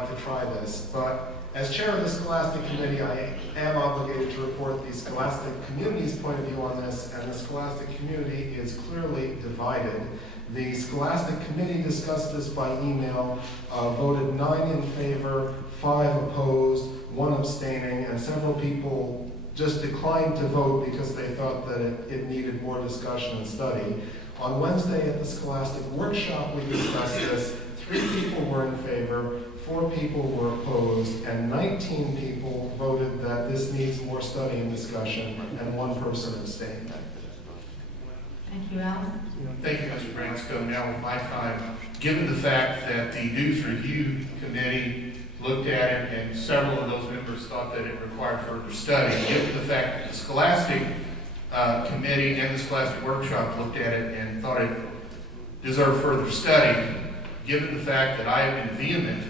to try this, but as chair of the Scholastic Committee, I am obligated to report the Scholastic Community's point of view on this, and the Scholastic Community is clearly divided. The Scholastic Committee discussed this by email, voted 9 in favor, 5 opposed, 1 abstaining, and several people just declined to vote because they thought that it needed more discussion and study. On Wednesday at the Scholastic Workshop, we discussed this. 3 people were in favor, 4 people were opposed, and 19 people voted that this needs more study and discussion, and 1 person abstained. Thank you, Alan. Thank you, Mr. Bransco. Now with my time, given the fact that the News Review Committee looked at it and several of those members thought that it required further study, given the fact that the Scholastic Committee and the Scholastic Workshop looked at it and thought it deserved further study, given the fact that I have been vehement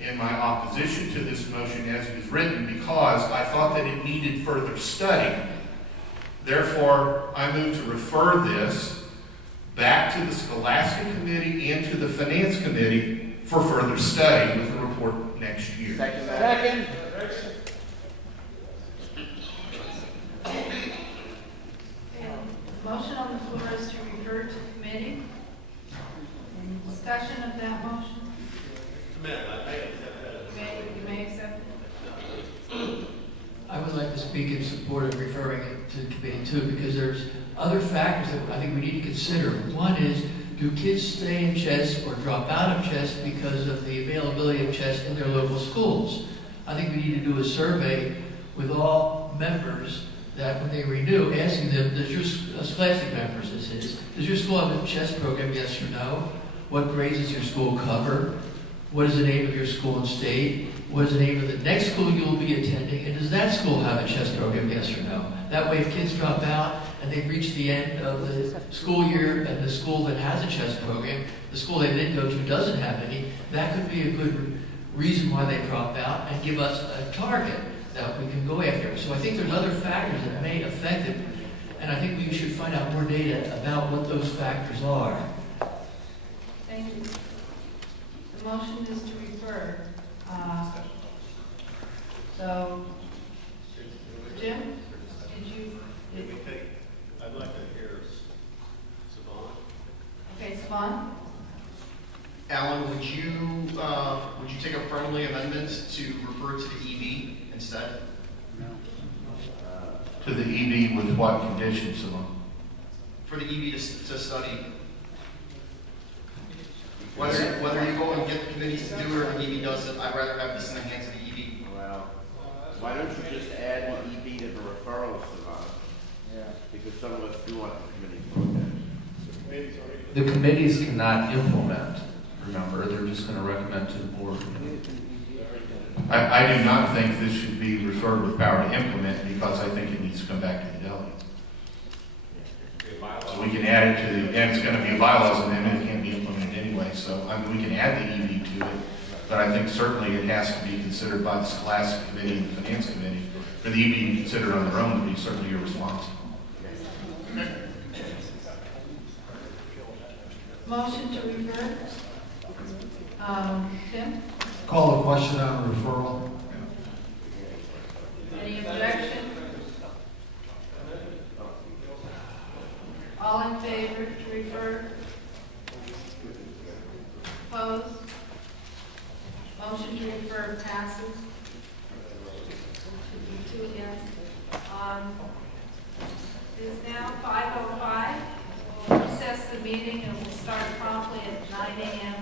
in my opposition to this motion as it is written because I thought that it needed further study. Therefore, I move to refer this back to the Scholastic Committee and to the Finance Committee for further study with a report next year. Second. Motion on the floor is to refer to committee. Any discussion of that motion? You may accept it. I would like to speak in support of referring it to the committee too, because there's other factors that I think we need to consider. One is, do kids stay in chess or drop out of chess because of the availability of chess in their local schools? I think we need to do a survey with all members that when they renew, asking them, does your Scholastic members, this is, does your school have a chess program, yes or no? What grades does your school cover? What is the name of your school and state? What is the name of the next school you will be attending? And does that school have a chess program, yes or no? That way, if kids drop out and they've reached the end of the school year and the school that has a chess program, the school they didn't go to doesn't have any, that could be a good reason why they drop out and give us a target that we can go after. So I think there's other factors that may affect it, and I think we should find out more data about what those factors are. Thank you. The motion is to refer. So, Jim, I'd like to hear Savon. Okay, Savon. Alan, would you take up friendly amendments to refer to the EB instead? To the EB with what conditions, Simone? For the EB to study. Whether you go and get the committees to do it or the EB does it, I'd rather have this in the hands of the EB. Well, why don't you just add the EB to the referrals, Savon? Yeah. Because some of us do want the committee to look at. The committees cannot implement, remember, they're just going to recommend to the board. I do not think this should be referred with power to implement because I think it needs to come back to the delegates. So we can add it to the, and it's going to be a bylaws amendment, it can't be implemented anyway, so I mean, we can add the EB to it, but I think certainly it has to be considered by the Scholastic Committee and the Finance Committee. For the EB to be considered on their own would be certainly irresponsible. Motion to refer. Tim? Call a question on referral. Any objection? All in favor to refer? Opposed? Motion to refer passes. 2 against. It is now 5:05. We'll recess the meeting and we'll start promptly at 9 a.m.